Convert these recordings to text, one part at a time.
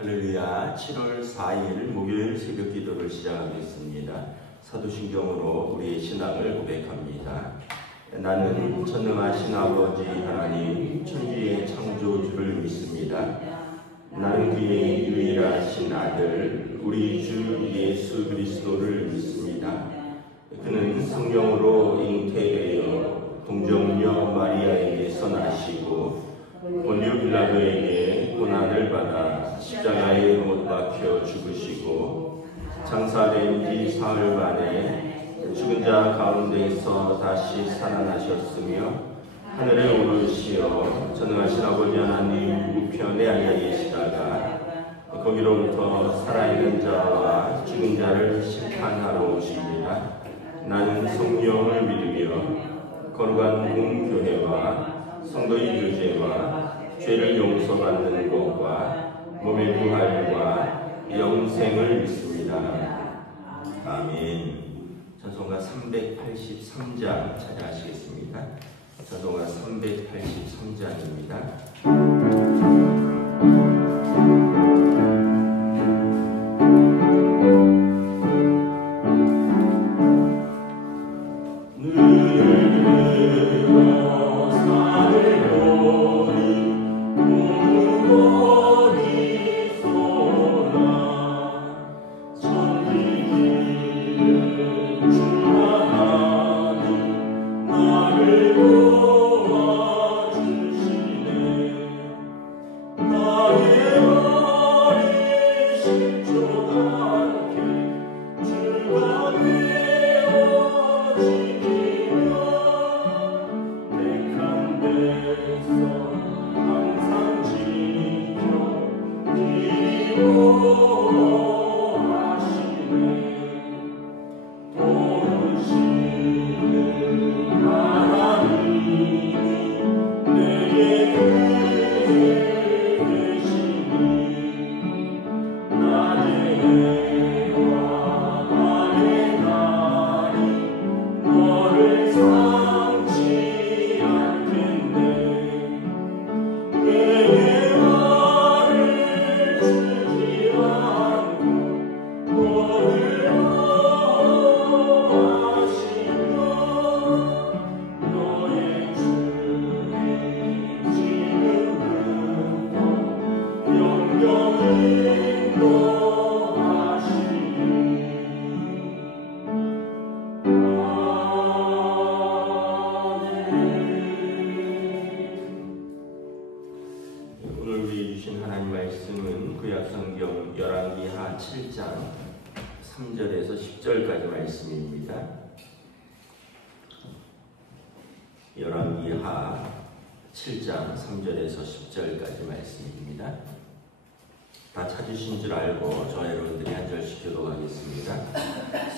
할렐루야. 7월 4일 목요일 새벽 기도를 시작하겠습니다. 사도신경으로 우리의 신앙을 고백합니다. 나는 전능하신 아버지 하나님 천지의 창조주를 믿습니다. 나는 그의 유일하신 아들 우리 주 예수 그리스도를 믿습니다. 그는 성령으로 잉태되어 동정녀 마리아에게서 나시고 본디오 빌라도에게 고난을 받아 십자가에 못 박혀 죽으시고 장사된 지 사흘 만에 죽은 자 가운데서 다시 살아나셨으며 하늘에 오르시어 전능하신 아버지 하나님 우편에 앉아 계시다가 거기로부터 살아있는 자와 죽은 자를 심판하러 오십니다. 나는 성령을 믿으며 거룩한 공교회와 성도의 교제와 죄를 용서받는 것과 몸의 부활과 영생을 믿습니다. 아멘. 찬송가 383장 찾아가시겠습니다. 찬송가 383장입니다. 오늘 우리 주신 하나님 말씀은 구약성경 열왕기하 7장 3절에서 10절까지 말씀입니다. 열왕기하 7장 3절에서 10절까지 말씀입니다. 다 찾으신 줄 알고 저 여러분들이 한 절씩 교독하겠습니다.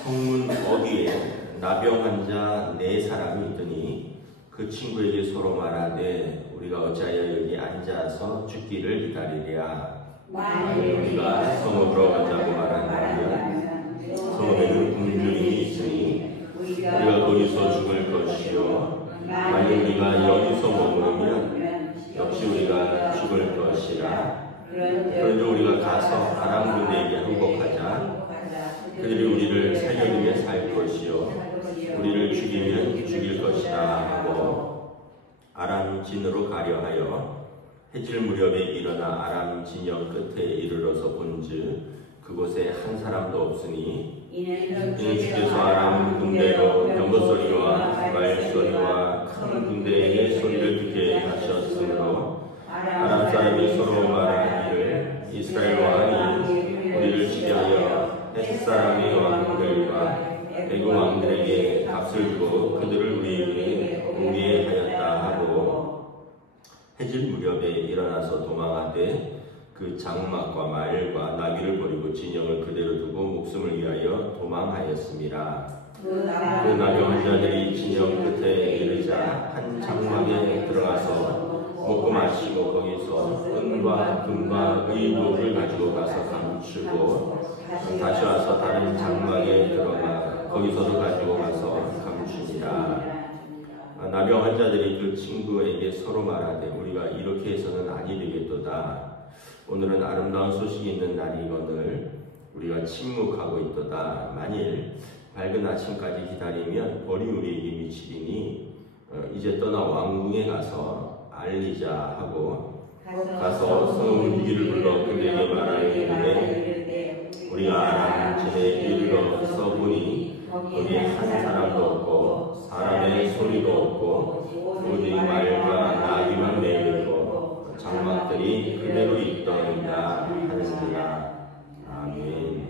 성문 어귀에 나병 환자 4사람이 있더니 그 친구에게 서로 말하되 우리가 어찌하여 여기 앉아서 죽기를 기다리랴. 우리가 성읍으로 가자고 말한다면 성읍에는 굶주림이 있으니 우리가 거기서 죽을 것이요 만약 우리가 여기서 머무르면 역시 우리가 죽을 것이라. 그런데 우리가 가서 아람 군대에게 항복하자. 그들이 우리를 살려두며 살 것이요 우리를 죽이면 죽일 것이다 하고 아람 진으로 가려 하여 해질 무렵에 일어나 아람 진영 끝에 이르러서 본즉 그곳에 한 사람도 없으니 이는 주께서 아람 군대로 병거소리와 말소리와 큰 군대의 소리를 듣게 하셨으므로 아람 사람이 서로 말하기를 이스라엘 왕이 우리를 치게 하여 햇사람의 왕들과 애굽 왕들에게 값을 주고 그들을 우리에게 공개하였다 하고 해질 무렵에 일어나서 도망하되 그 장막과 말과 나귀를 버리고 진영을 그대로 두고 목숨을 위하여 도망하였습니다. 그 나병 환자들이 진영 끝에 이르자 한 장막에 들어가서 먹고 마시고 거기서 은과 금과 의복을 가지고 가서 감추고 다시 와서 다른 장막에 들어가 거기서도 가지고 가서 감춥니다. 나병 환자들이 그 친구에게 서로 말하되 우리가 이렇게 해서는 아니 되겠도다. 오늘은 아름다운 소식이 있는 날이거늘 우리가 침묵하고 있도다. 만일 밝은 아침까지 기다리면 벌이 우리에게 미치리니 이제 떠나 왕궁에 가서 알리자 하고 가서 성문기를 불러 그들에게 말하였는데 우리가 아람 진에 이르러서 보니 거기에 한 사람도 없고 사람의 소리도 없고 오직 말과 나귀만 매이고 장막들이 그대로 있더이다 하는지라. 아멘.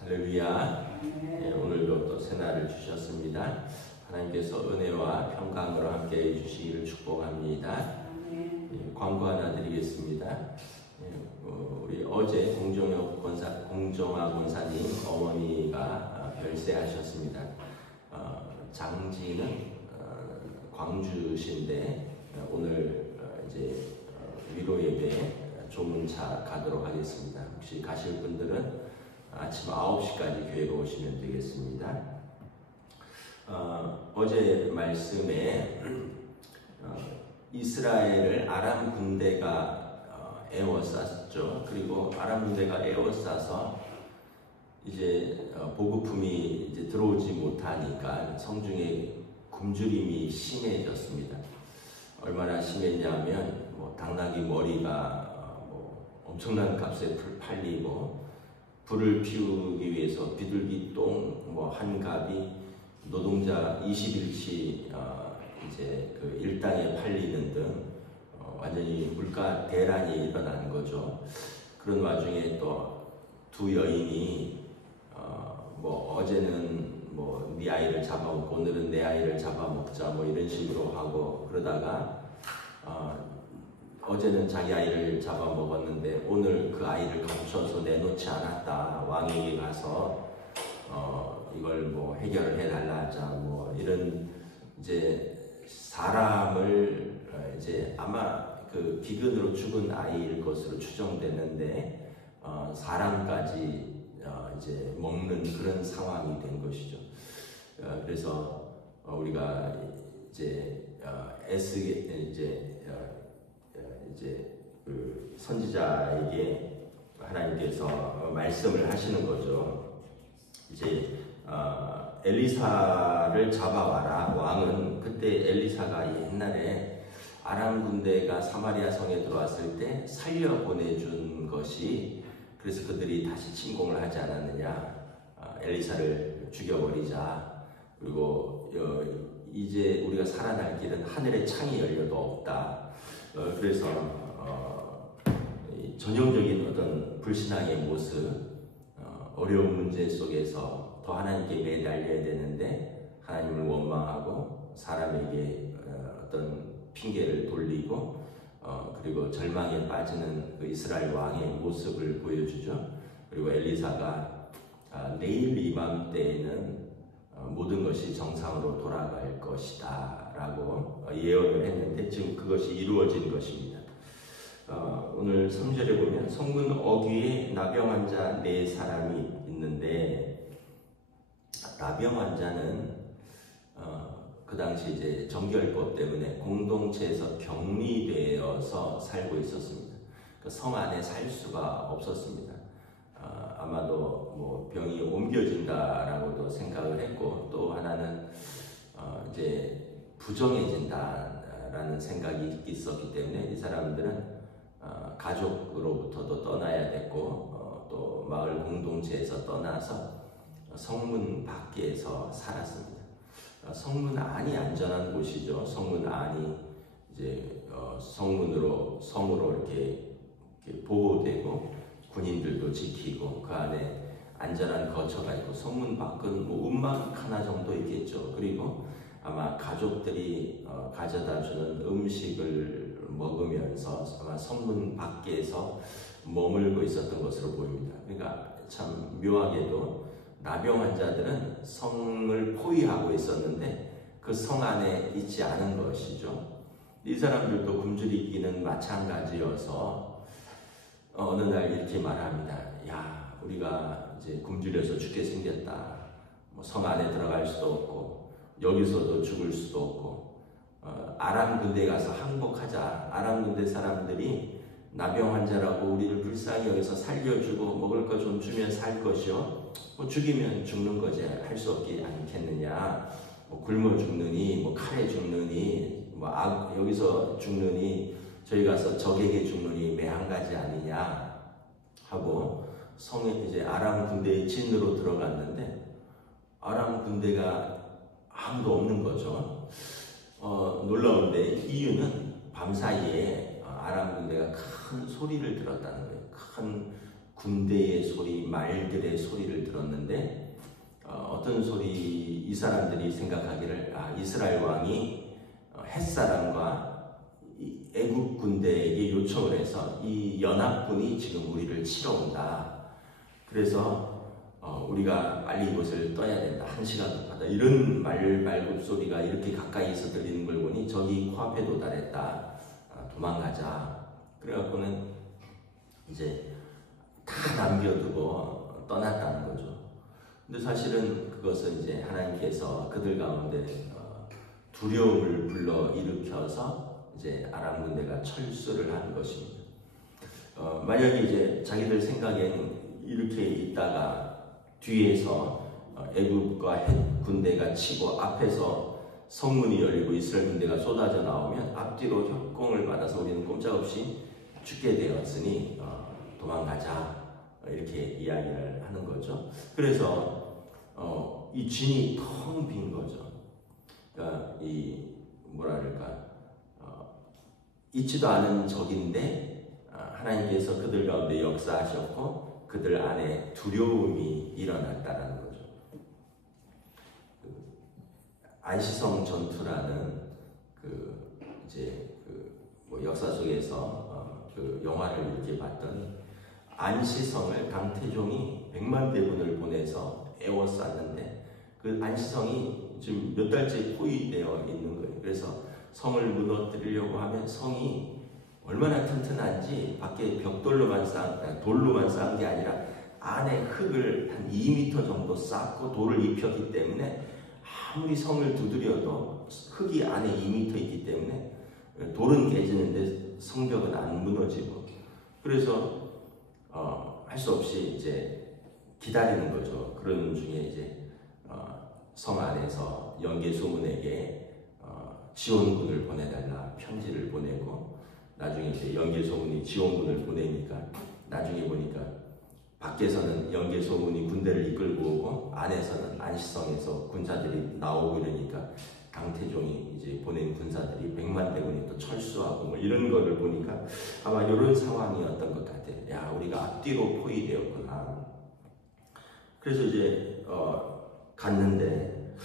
할렐루야. 오늘도 또 새날을 주셨습니다. 하나님께서 은혜와 평강으로 함께 해주시기를 축복합니다. 광고 하나 드리겠습니다. 우리 어제 공정화 권사님 어머니가 별세하셨습니다. 장지는 광주신데 오늘 이제 위로 예배 조문차 가도록 하겠습니다. 혹시 가실 분들은 아침 9시까지 교회로 오시면 되겠습니다. 어제 말씀에 이스라엘을 아람 군대가 에워쌌죠. 그리고 아람 군대가 에워싸서 이제 보급품이 이제 들어오지 못하니까 성중에 굶주림이 심해졌습니다. 얼마나 심했냐면 당나귀 머리가 엄청난 값에 팔리고 불을 피우기 위해서 비둘기 똥 한 갑이 노동자 20일치 이제 그 일당에 팔리는 등 완전히 물가 대란이 일어난 거죠. 그런 와중에 또 두 여인이 어제는 네 아이를 잡아먹고 오늘은 내 아이를 잡아먹자 이런 식으로 하고 그러다가 어제는 자기 아이를 잡아먹었는데 오늘 그 아이를 감춰서 내놓지 않았다. 왕에게 가서 이걸 해결을 해달라 하자 이런 이제 사람을 이제 아마 그 기근으로 죽은 아이일 것으로 추정되는데 사람까지 이제 먹는 그런 상황이 된 것이죠. 그래서 우리가 이제 그 선지자에게 하나님께서 말씀을 하시는 거죠. 이제 엘리사를 잡아와라. 왕은 그때 엘리사가 옛날에 아람 군대가 사마리아 성에 들어왔을 때 살려 보내준 것이 그래서 그들이 다시 침공을 하지 않았느냐. 엘리사를 죽여버리자. 그리고 이제 우리가 살아날 길은 하늘의 창이 열려도 없다. 그래서 전형적인 어떤 불신앙의 모습, 어려운 문제 속에서 더 하나님께 매달려야 되는데 하나님을 원망하고 사람에게 어떤 핑계를 돌리고 그리고 절망에 빠지는 그 이스라엘 왕의 모습을 보여주죠. 그리고 엘리사가 내일 이맘때에는 모든 것이 정상으로 돌아갈 것이다 라고 예언을 했는데 지금 그것이 이루어진 것입니다. 오늘 3절에 보면 성문 어귀에 나병 환자 4사람이 있는데 나병 환자는 그 당시 이제 정결법 때문에 공동체에서 격리되어서 살고 있었습니다. 그 성 안에 살 수가 없었습니다. 아마도 병이 옮겨진다라고도 생각을 했고 또 하나는 이제 부정해진다라는 생각이 있었기 때문에 이 사람들은 가족으로부터도 떠나야 됐고 또 마을 공동체에서 떠나서 성문 밖에서 살았습니다. 성문 안이 안전한 곳이죠. 성문 안이 이제 성문으로 성으로 이렇게 보호되고 군인들도 지키고 그 안에 안전한 거처가 있고 성문 밖은 움막 하나 정도 있겠죠. 그리고 아마 가족들이 가져다 주는 음식을 먹으면서 아마 성문 밖에서 머물고 있었던 것으로 보입니다. 그러니까 참 묘하게도 나병 환자들은 성을 포위하고 있었는데 그 성 안에 있지 않은 것이죠. 이 사람들도 굶주리기는 마찬가지여서 어느 날 이렇게 말합니다. 야, 우리가 이제 굶주려서 죽게 생겼다. 성 안에 들어갈 수도 없고 여기서도 죽을 수도 없고 아람 군대 가서 항복하자. 아람 군대 사람들이 나병 환자라고 우리를 불쌍히 여기서 살려주고 먹을 거 좀 주면 살 것이요, 뭐 죽이면 죽는 거지 할 수 없지 않겠느냐. 뭐 굶어 죽느니 뭐 칼에 죽느니 뭐 여기서 죽느니 저희 가서 적에게 죽느니 매한가지 아니냐 하고 성에 이제 아람 군대의 진으로 들어갔는데 아람 군대가 아무도 없는 거죠. 놀라운데 이유는 밤사이에 아람 군대가 큰 소리를 들었다는 거예요. 큰 군대의 소리, 말들의 소리를 들었는데 어떤 소리, 이 사람들이 생각하기를 이스라엘 왕이 햇사람과 애국 군대에게 요청을 해서 이 연합군이 지금 우리를 치러 온다. 그래서 우리가 빨리 이곳을 떠야 된다. 1시간 급하다. 이런 말발굽 소리가 이렇게 가까이서 들리는 걸 보니 저기 코앞에 도달했다. 도망가자. 그래갖고는 이제 다 남겨두고 떠났다는 거죠. 근데 사실은 그것은 이제 하나님께서 그들 가운데 두려움을 불러 일으켜서 이제 아람 군대가 철수를 한 것입니다. 만약에 이제 자기들 생각에는 이렇게 있다가 뒤에서 애굽과 헷 군대가 치고 앞에서 성문이 열리고 이스라엘 군대가 쏟아져 나오면 앞뒤로 협공을 받아서 우리는 꼼짝없이 죽게 되었으니 도망가자, 이렇게 이야기를 하는 거죠. 그래서 이 진이 텅 빈 거죠. 그러니까 이 뭐랄까 있지도 않은 적인데 하나님께서 그들 가운데 역사하셨고 그들 안에 두려움이 일어났다라는 거죠. 안시성 전투라는 뭐 역사 속에서 그 영화를 이렇게 봤더니 안시성을 강태종이 100만 대군을 보내서 에워쌌는데 그 안시성이 지금 몇 달째 포위되어 있는 거예요. 그래서 성을 무너뜨리려고 하면 성이 얼마나 튼튼한지 밖에 돌로만 쌓은 게 아니라 안에 흙을 한 2m 정도 쌓고 돌을 입혔기 때문에 아무리 성을 두드려도 흙이 안에 2m 있기 때문에 돌은 깨지는데 성벽은 안 무너지고, 그래서 할 수 없이 이제 기다리는 거죠. 그런 중에 이제 성 안에서 연개소문에게 지원군을 보내달라 편지를 보내고, 나중에 이제 연개소문이 지원군을 보내니까 나중에 보니까 밖에서는 연개소문이 군대를 이끌고 오고 안에서는 안시성에서 군사들이 나오고 이러니까 강태종이 이제 보낸 군사들이 100만 대군이 또 철수하고 뭐 이런 거를 보니까 아마 이런 상황이었던 것 같아요. 야, 우리가 앞뒤로 포위되었구나. 그래서 이제 갔는데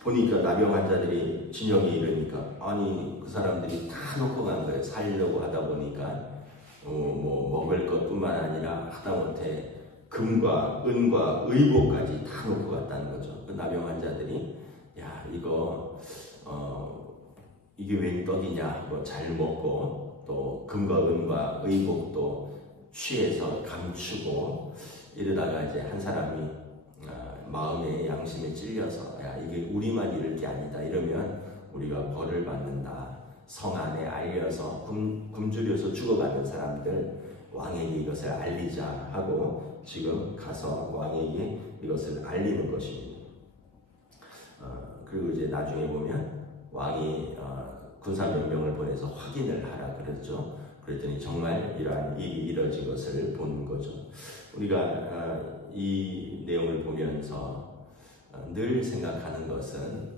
보니까 나병 환자들이 진영에 이르니까 아니 그 사람들이 다 놓고 간 거예요. 살려고 하다 보니까 뭐 먹을 것뿐만 아니라 하다못해 금과 은과 의복까지 다 놓고 갔다는 거죠. 그 나병 환자들이 야 이게 웬 떡이냐 하고 잘 먹고 또 금과 은과 의복도 취해서 감추고 이러다가 이제 한 사람이 마음의 양심에 찔려서 야 이게 우리만 이럴 게 아니다 이러면 우리가 벌을 받는다. 성 안에 알려서 굶주려서 죽어가는 사람들 왕에게 이것을 알리자 하고 지금 가서 왕에게 이것을 알리는 것입니다. 그리고 이제 나중에 보면 왕이 군사 명령을 보내서 확인을 하라 그랬죠. 그랬더니 정말 이러한 일이 이뤄진 것을 보는 거죠. 우리가 이 내용을 보면서 늘 생각하는 것은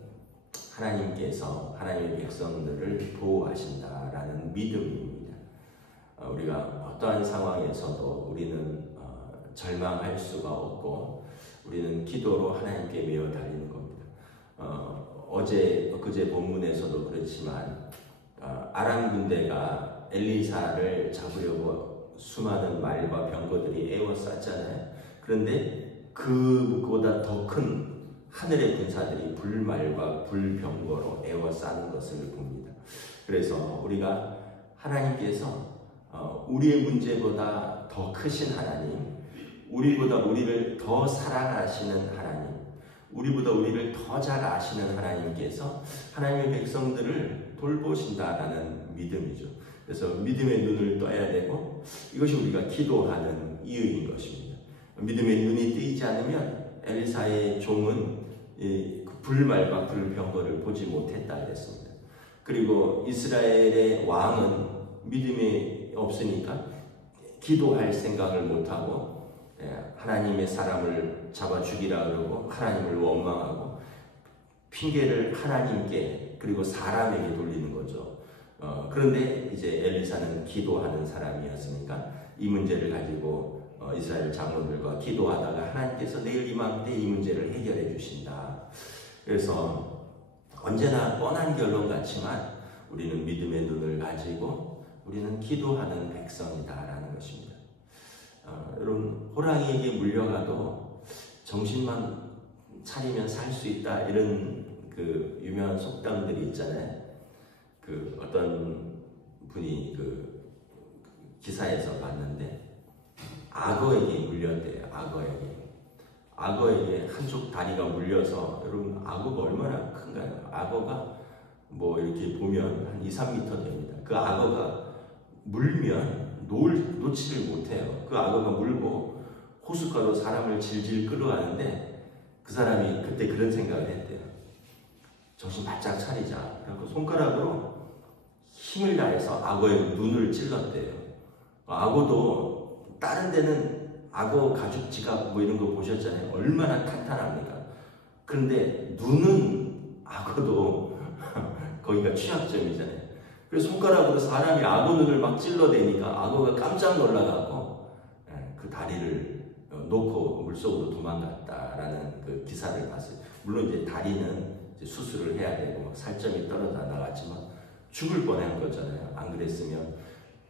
하나님께서 하나님의 백성들을 보호하신다라는 믿음입니다. 우리가 어떠한 상황에서도 우리는 절망할 수가 없고 우리는 기도로 하나님께 매어 달리는 겁니다. 엊그제 본문에서도 그렇지만 아람 군대가 엘리사를 잡으려고 수많은 말과 병거들이 에워쌌잖아요. 그런데 그보다 더 큰 하늘의 군사들이 불말과 불병거로 에워싸는 것을 봅니다. 그래서 우리가 하나님께서 우리의 문제보다 더 크신 하나님, 우리보다 우리를 더 사랑하시는 하나님, 우리보다 우리를 더 잘 아시는 하나님께서 하나님의 백성들을 돌보신다라는 믿음이죠. 그래서 믿음의 눈을 떠야 되고 이것이 우리가 기도하는 이유인 것입니다. 믿음의 눈이 뜨이지 않으면 엘리사의 종은 불말과 불병거를 보지 못했다 그랬습니다. 그리고 이스라엘의 왕은 믿음이 없으니까 기도할 생각을 못하고 하나님의 사람을 잡아 죽이라 그러고 하나님을 원망하고 핑계를 하나님께 그리고 사람에게 돌리는 거죠. 그런데 이제 엘리사는 기도하는 사람이었으니까 이 문제를 가지고 이스라엘 장로들과 기도하다가 하나님께서 내일 이맘때 이 문제를 해결해 주신다. 그래서 언제나 뻔한 결론 같지만 우리는 믿음의 눈을 가지고 우리는 기도하는 백성이다라는 것입니다. 여러분, 호랑이에게 물려가도 정신만 차리면 살 수 있다, 이런 그 유명한 속담들이 있잖아요. 그 어떤 분이 그 기사에서 봤는데 악어에게 물렸대요. 악어에게 한쪽 다리가 물려서, 여러분 악어가 얼마나 큰가요? 악어가 뭐 이렇게 보면 한 2, 3m 됩니다. 그 악어가 물면 놓지를 못해요. 그 악어가 물고 호숫가로 사람을 질질 끌어가는데 그 사람이 그때 그런 생각을 했대요. 정신 바짝 차리자. 그래서 손가락으로 힘을 다해서 악어의 눈을 찔렀대요. 악어도 다른 데는 악어 가죽 지갑 뭐 이런 거 보셨잖아요. 얼마나 탄탄합니까? 그런데 눈은 악어도 거기가 취약점이잖아요. 그래서 손가락으로 사람이 악어 눈을 막 찔러대니까 악어가 깜짝 놀라갖고 그 다리를 놓고 물속으로 도망갔다라는 그 기사를 봤어요. 물론 이제 다리는 이제 수술을 해야 되고 살점이 떨어져 나갔지만 죽을 뻔한 거잖아요. 안 그랬으면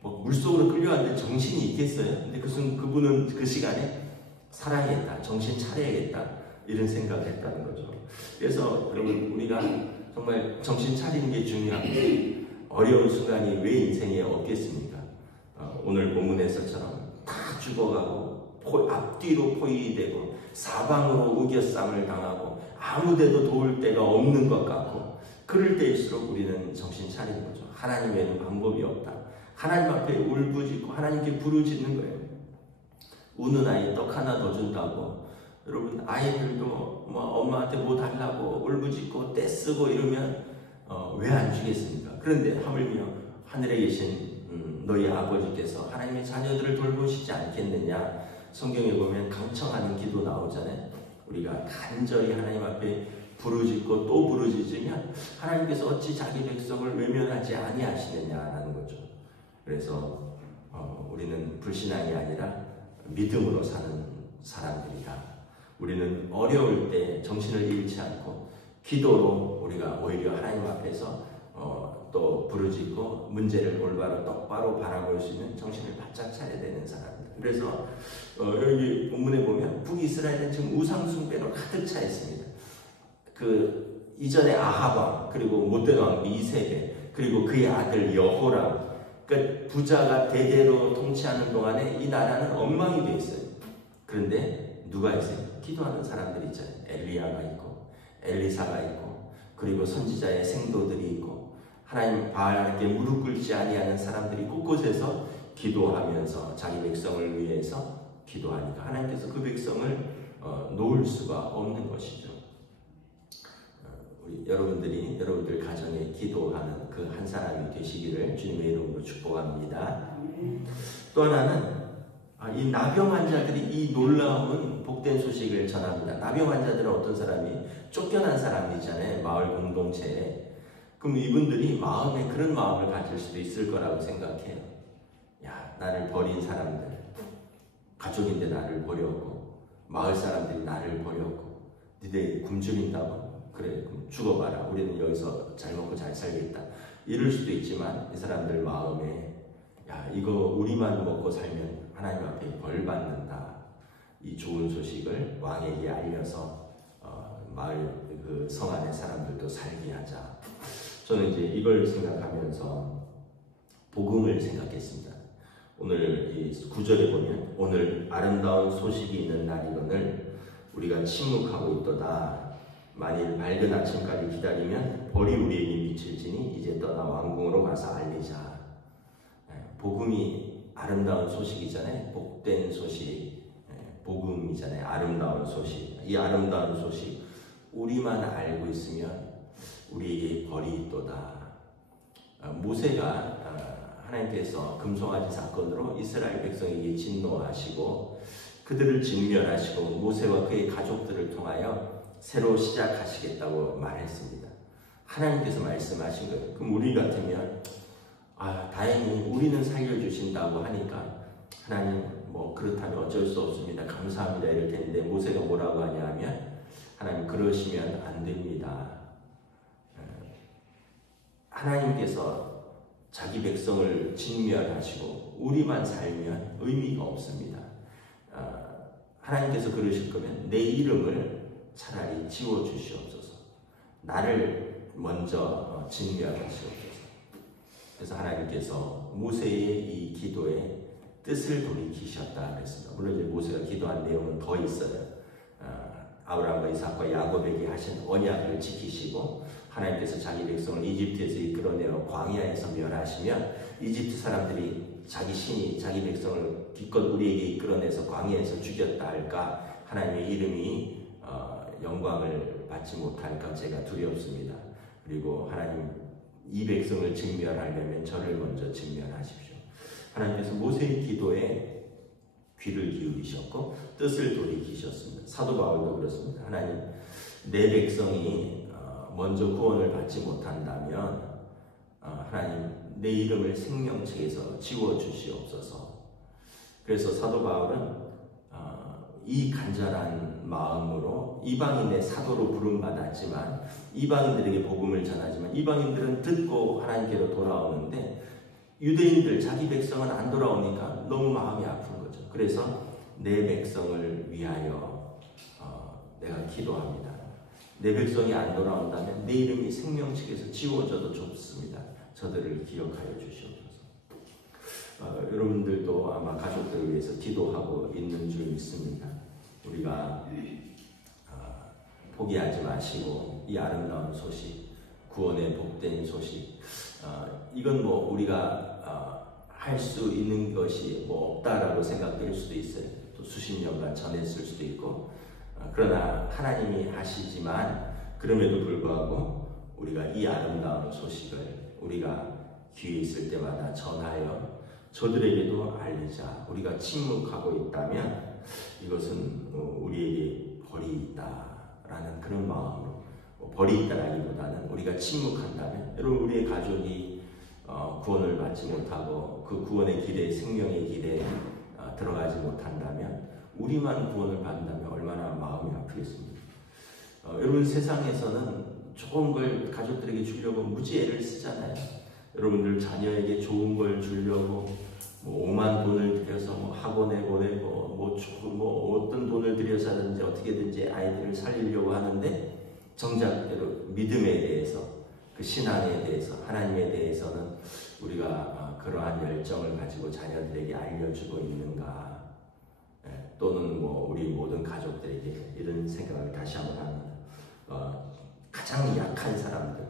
뭐 물속으로 끌려왔는데 정신이 있겠어요? 근데 그분은 그 시간에 살아야겠다, 정신 차려야겠다, 이런 생각을 했다는 거죠. 그래서 여러분, 우리가 정말 정신 차리는 게 중요합니다. 어려운 순간이 왜 인생에 없겠습니까? 오늘 본문에서처럼 다 죽어가고 앞뒤로 포위되고 사방으로 우겨쌈을 당하고 아무데도 도울 데가 없는 것 같고, 그럴 때일수록 우리는 정신 차리는 거죠. 하나님 외에는 방법이 없다. 하나님 앞에 울부짖고 하나님께 부르짖는 거예요. 우는 아이 떡 하나 더 준다고, 여러분 아이들도 뭐 엄마한테 뭐 달라고 울부짖고 떼쓰고 이러면 왜 안 주겠습니까? 그런데 하물며 하늘에 계신 너희 아버지께서 하나님의 자녀들을 돌보시지 않겠느냐. 성경에 보면 강청하는 기도 나오잖아요. 우리가 간절히 하나님 앞에 부르짖고 또 부르짖으면 하나님께서 어찌 자기 백성을 외면하지 아니하시느냐라는 거죠. 그래서 우리는 불신앙이 아니라 믿음으로 사는 사람들이다. 우리는 어려울 때 정신을 잃지 않고 기도로 우리가 오히려 하나님 앞에서 또 부르짖고 문제를 올바로 똑바로 바라볼 수 있는 정신을 바짝 차려야 되는 사람입니다. 그래서 여기 본문에 보면 북이스라엘은 지금 우상숭배로 가득 차 있습니다. 그 이전에 아합 왕, 그리고 못된 왕 이세벨, 그리고 그의 아들 여호람, 그러니까 부자가 대대로 통치하는 동안에 이 나라는 엉망이 되어 있어요. 그런데 누가 있어요? 기도하는 사람들이 있잖아요. 엘리야가 있고 엘리사가 있고 그리고 선지자의 생도들이 있고 하나님 바알에게 무릎 꿇지 아니하는 사람들이 곳곳에서 기도하면서 자기 백성을 위해서 기도하니까 하나님께서 그 백성을 놓을 수가 없는 것이죠. 우리 여러분들 가정에 기도하는 그 한 사람이 되시기를 주님의 이름으로 축복합니다. 또 하나는 이 나병 환자들이 이 놀라운 복된 소식을 전합니다. 나병 환자들은 어떤 사람이 쫓겨난 사람이잖아요. 마을 공동체에. 그럼 이분들이 마음에 그런 마음을 가질 수도 있을 거라고 생각해요. 야, 나를 버린 사람들, 가족인데 나를 버렸고 마을 사람들이 나를 버렸고 니네 굶주린다고? 그래, 그럼 죽어봐라. 우리는 여기서 잘 먹고 잘 살겠다. 이럴 수도 있지만 이 사람들 마음에 야, 이거 우리만 먹고 살면 하나님 앞에 벌 받는다. 이 좋은 소식을 왕에게 알려서 마을 그 성 안의 사람들도 살게 하자. 저는 이제 이걸 생각하면서 복음을 생각했습니다. 오늘 이 9절에 보면 오늘 아름다운 소식이 있는 날이거늘 우리가 침묵하고 있도다. 만일 밝은 아침까지 기다리면 벌이 우리에게 미칠지니 이제 떠나 왕궁으로 가서 알리자. 복음이 아름다운 소식이잖아요. 복된 소식, 복음이잖아요. 아름다운 소식. 이 아름다운 소식 우리만 알고 있으면 우리에게 벌이 있도다. 모세가 하나님께서 금송아지 사건으로 이스라엘 백성에게 진노하시고 그들을 진멸하시고 모세와 그의 가족들을 통하여 새로 시작하시겠다고 말했습니다. 하나님께서 말씀하신 거예요. 그럼 우리 같으면 다행히 우리는 살려주신다고 하니까 하나님 그렇다면 어쩔 수 없습니다. 감사합니다. 이럴 텐데 모세가 뭐라고 하냐 하면 하나님 그러시면 안 됩니다. 하나님께서 자기 백성을 진멸하시고 우리만 살면 의미가 없습니다. 하나님께서 그러실 거면 내 이름을 차라리 지워주시옵소서. 나를 먼저 진멸하시옵소서. 그래서 하나님께서 모세의 이 기도에 뜻을 돌이키셨다 그랬습니다. 물론 이제 모세가 기도한 내용은 더 있어요. 아브라함과 이삭과 야곱에게 하신 언약을 지키시고 하나님께서 자기 백성을 이집트에서 이끌어내어 광야에서 멸하시면 이집트 사람들이 자기 신이 자기 백성을 기껏 우리에게 이끌어내서 광야에서 죽였다 할까 하나님의 이름이 영광을 받지 못할까 제가 두렵습니다. 그리고 하나님 이 백성을 진멸하려면 저를 먼저 진멸하십시오. 하나님께서 모세의 기도에 귀를 기울이셨고 뜻을 돌이키셨습니다. 사도 바울도 그렇습니다. 하나님 내 백성이 먼저 구원을 받지 못한다면 하나님 내 이름을 생명책에서 지워주시옵소서. 그래서 사도 바울은 이 간절한 마음으로 이방인의 사도로 부름받았지만 이방인들에게 복음을 전하지만 이방인들은 듣고 하나님께로 돌아오는데 유대인들 자기 백성은 안 돌아오니까 너무 마음이 아픈 거죠. 그래서 내 백성을 위하여 내가 기도합니다. 내 백성이 안 돌아온다면 내 이름이 생명책에서 지워져도 좋습니다. 저들을 기억하여 주시옵소서. 여러분들도 아마 가족들을 위해서 기도하고 있는 줄 믿습니다. 우리가 포기하지 마시고 이 아름다운 소식, 구원의 복된 소식, 이건 우리가 할 수 있는 것이 없다라고 생각될 수도 있어요. 또 수십 년간 전했을 수도 있고, 그러나 하나님이 하시지만 그럼에도 불구하고 우리가 이 아름다운 소식을 우리가 기회 있을 때마다 전하여 저들에게도 알리자. 우리가 침묵하고 있다면 이것은 우리에게 벌이 있다라는 그런 마음으로, 벌이 있다라기보다는 우리가 침묵한다면, 여러분 우리의 가족이 구원을 받지 못하고 그 구원의 길에, 생명의 길에 들어가지 못한다면, 우리만 구원을 받는다면 얼마나 마음이 아프겠습니까? 여러분 세상에서는 좋은 걸 가족들에게 주려고 무지 애를 쓰잖아요. 여러분들 자녀에게 좋은 걸 주려고 오만 돈을 들여서 학원에 보내고 어떤 돈을 들여서든지 어떻게든지 아이들을 살리려고 하는데, 정작 믿음에 대해서, 그 신앙에 대해서, 하나님에 대해서는 우리가 그러한 열정을 가지고 자녀들에게 알려주고 있는가? 또는 우리 모든 가족들에게 이런 생각을 다시 한번 합니다. 가장 약한 사람들,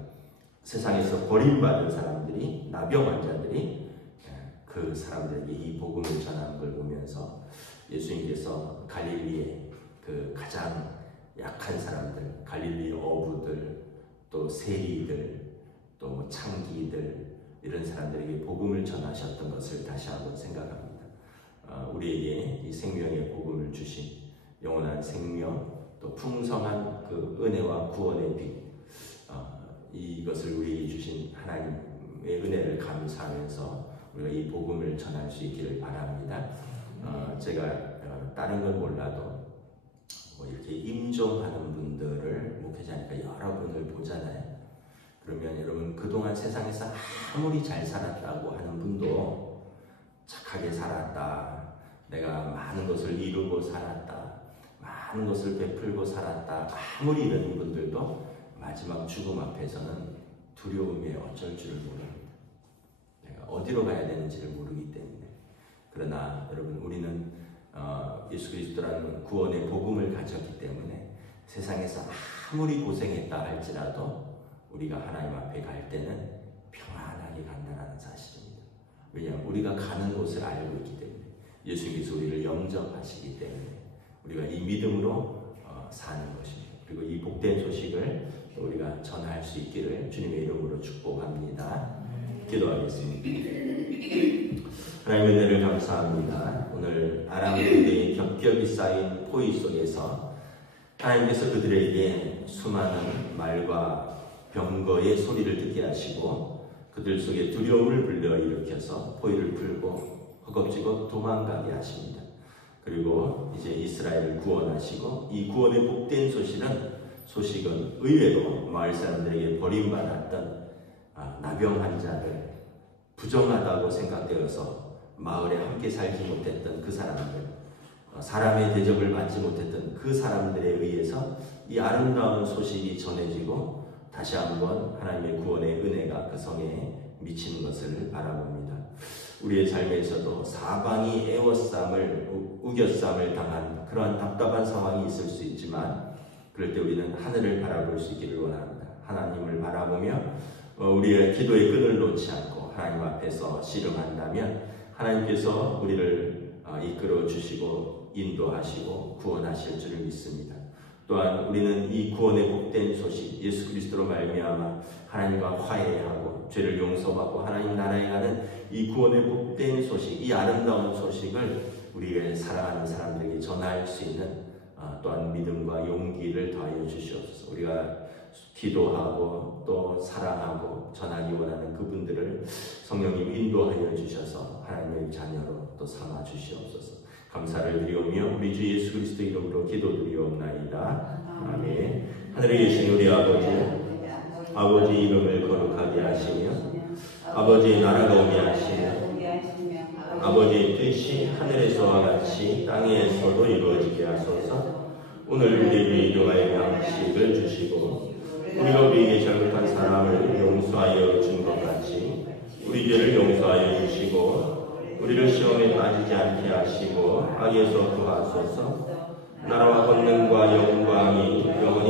세상에서 버림받은 사람들이, 나병 환자들이 그 사람들에게 이 복음을 전하는 걸 보면서 예수님께서 갈릴리의 그 가장 약한 사람들, 갈릴리 어부들, 또 세리들, 또 창기들, 이런 사람들에게 복음을 전하셨던 것을 다시 한번 생각합니다. 우리에게 이 생명의 복음을 주신 영원한 생명, 또 풍성한 그 은혜와 구원의 빛, 이것을 우리에게 주신 하나님의 은혜를 감사하면서 우리가 이 복음을 전할 수 있기를 바랍니다. 제가 다른 건 몰라도 이렇게 임종하는 분들을 목회자니까 여러 분을 보잖아요. 그러면 여러분 그동안 세상에서 아무리 잘 살았다고 하는 분도 착하게 살았다, 내가 많은 것을 이루고 살았다, 많은 것을 베풀고 살았다, 아무리 이런 분들도 마지막 죽음 앞에서는 두려움에 어쩔 줄을 모릅니다. 내가 어디로 가야 되는지를 모르기 때문에. 그러나 여러분 우리는 예수 그리스도라는 구원의 복음을 가졌기 때문에 세상에서 아무리 고생했다 할지라도 우리가 하나님 앞에 갈 때는 평안하게 간다는 사실입니다. 왜냐하면 우리가 가는 곳을 알고 있기 때문에, 예수님께서 우리를 영접하시기 때문에 우리가 이 믿음으로 사는 것입니다. 그리고 이 복된 소식을 우리가 전할 수 있기를 주님의 이름으로 축복합니다. 기도하겠습니다. 하나님의 은혜를 감사합니다. 오늘 아람 군대의 겹겹이 쌓인 포위 속에서 하나님께서 그들에게 수많은 말과 병거의 소리를 듣게 하시고 그들 속에 두려움을 불러일으켜서 포위를 풀고 허겁지겁 도망가게 하십니다. 그리고 이제 이스라엘을 구원하시고, 이 구원의 복된 소식은 의외로 마을 사람들에게 버림받았던 나병 환자들, 부정하다고 생각되어서 마을에 함께 살지 못했던 그 사람들, 사람의 대접을 받지 못했던 그 사람들에 의해서 이 아름다운 소식이 전해지고 다시 한번 하나님의 구원의 은혜가 그 성에 미치는 것을 바라봅니다. 우리의 삶에서도 사방이 애워쌈을, 우겨쌈을 당한 그러한 답답한 상황이 있을 수 있지만, 그럴 때 우리는 하늘을 바라볼 수 있기를 원합니다. 하나님을 바라보며 우리의 기도의 끈을 놓지 않고 하나님 앞에서 씨름한다면 하나님께서 우리를 이끌어 주시고 인도하시고 구원하실 줄을 믿습니다. 또한 우리는 이 구원의 복된 소식, 예수 그리스도로 말미암아 하나님과 화해하고 죄를 용서받고 하나님 나라에 가는 이 구원의 복된 소식, 이 아름다운 소식을 우리의 사랑하는 사람들에게 전할 수 있는 또한 믿음과 용기를 더하여 주시옵소서. 우리가 기도하고 또 사랑하고 전하기 원하는 그분들을 성령님 인도하여 주셔서 하나님의 자녀로 또 삼아 주시옵소서. 감사를 드리오며 우리 주 예수 그리스도 이름으로 기도드리옵나이다. 아멘. 하늘에 계신 우리 아버지 이름을 거룩하게 하시며 아버지의 나라가 오게 하시며 아버지의 뜻이 하늘에서와 같이 땅에서도 이루어지게 하소서. 오늘 우리에게 일용할 양식을 주시고 우리가 우리에게 잘못한 사람을 용서하여 준 것 같이 우리 죄를 용서하여 주시고 우리를 시험에 빠지지 않게 하시고 악에서 구하소서. 나라와 권능과 영광이 영원히